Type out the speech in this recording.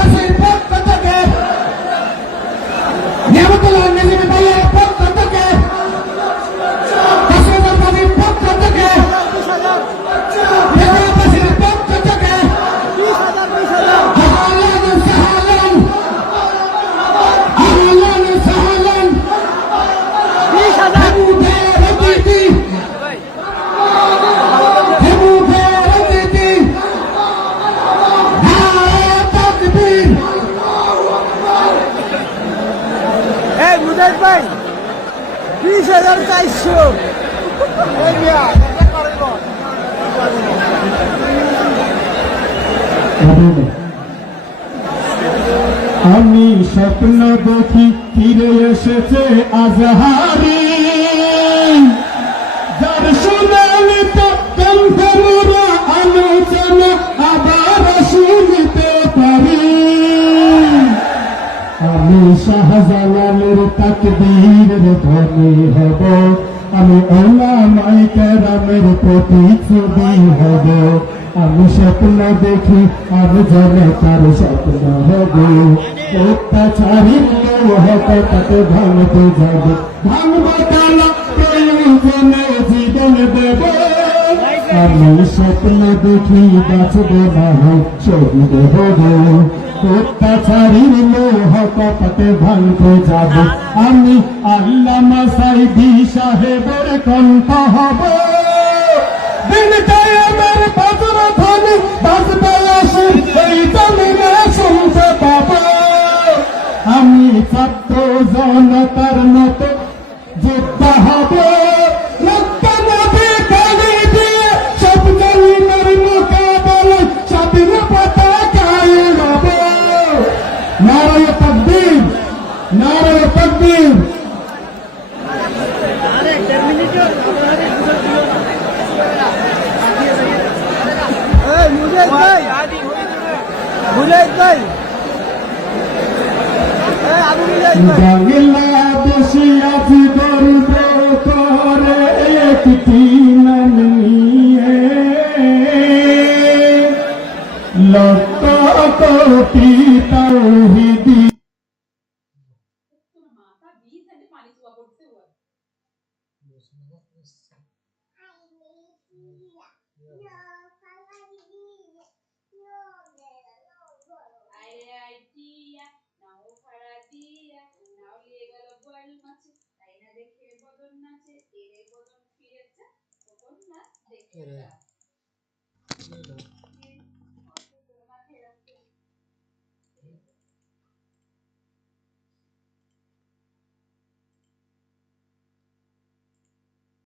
কাছে আমি স্বপ্ন দেখি ফিরে এসেছে আজহারি। আমি শাহজালালের তাকবীর ধনী হব। আমি ওলামাই কেরামের প্রতিচ্ছবি হব। আমি স্বপ্ন দেখি, আমি জনে তার স্বপ্ন হব। অত্যাচারী হত তাকে ভাঙতে যাব। ভাঙব তালা জীবন দেব। আমি স্বপ্ন দেখি, বাঁচব না হয় শহীদ হব। অত্যাচারীর মোহ কপাতে ভাঙতে যাব। আমি আল্লামা সাইদি সাহেবের কণ্ঠ হব। আমি ছাত্র জনতার মতো যোদ্ধা হব। ভাই বাংলাদেশি আছি গর্ব করে একটি নিয়ে লক্ষ কোটি তৌহিদি আরে আইটিয়া নাও ভাড়া দিয়া নাও লিয়ে গেল বয়েল মাছে তাই না দেখে বদন নাচে এরে বদন ফিরেছে তখন না দেখে।